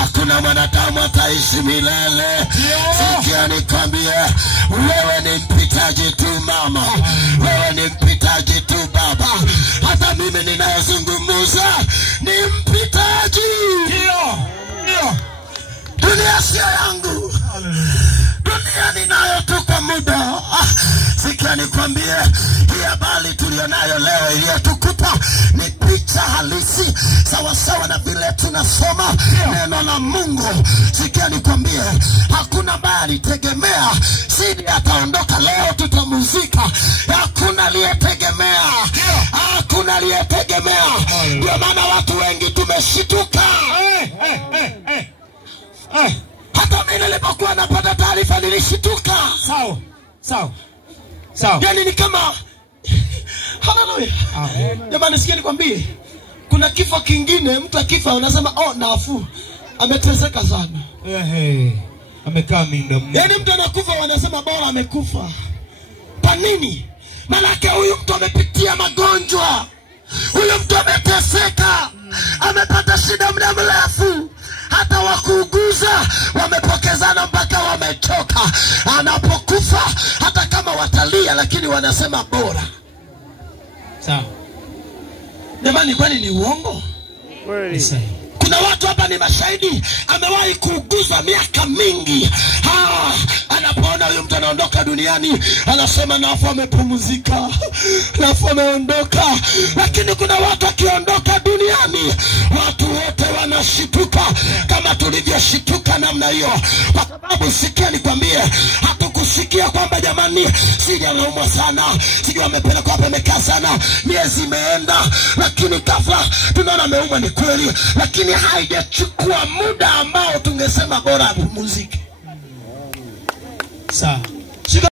Hakuna mwanadamu ataishi milele. Sikia nikwambie, wewe ni mpitaji tu mama. Wewe ni mpitaji tu baba. Hata mimi ninayozungumza ni mpitaji. Ndio. Dunia sio yangu. Dunia ninayo tu kwa muda. Sikia nikwambie, hii habari tulionayo leo iliyotukuta ni picha halisi sawa sawa na vile tunasoma neno la Mungu. Sikia nikwambie, hakuna bali tegemea Sidi ataondoka leo tutamuzika. Hakuna aliyetegemea. Hakuna aliyetegemea. Ndio maana watu wengi tumeshituka. Hata mimi nilipokuwa napata taarifa nilishituka. Sawa. Yani ni kama haleluya. Jamani sikia nikwambie, kuna kifo kingine mtu akifa unasema nafuu. Ameteseka sana. Amekaa muda mrefu. Yani mtu anakufa wanasema bora amekufa. Kwa nini? Maana huyu mtu amepitia magonjwa. Huyu mtu ameteseka. Amepata shida muda mrefu. Hata wakuuguza wamepokezana mpaka wamechoka. Anapokufa hata kama watalia lakini wanasema bora. Sawa. Jamani kwani ni uongo? Kuna watu hapa ni mashahidi, amewahi kuuguzwa miaka mingi. Anapoona huyu mtu anaondoka duniani anasema nafu amepumzika, nafu ameondoka. Lakini kuna watu akiondoka duniani watu wote wanashituka kama tulivyoshituka namna hiyo. Kwa sababu sikia nikwambie, hatukusikia kwamba jamani Sidi anaumwa sana, Sidi amepelekwa hapa amekaa sana, miezi imeenda, lakini ghafla tunaona ameumwa. Ni kweli, lakini haijachukua muda ambao tungesema bora apumzike. Sawa.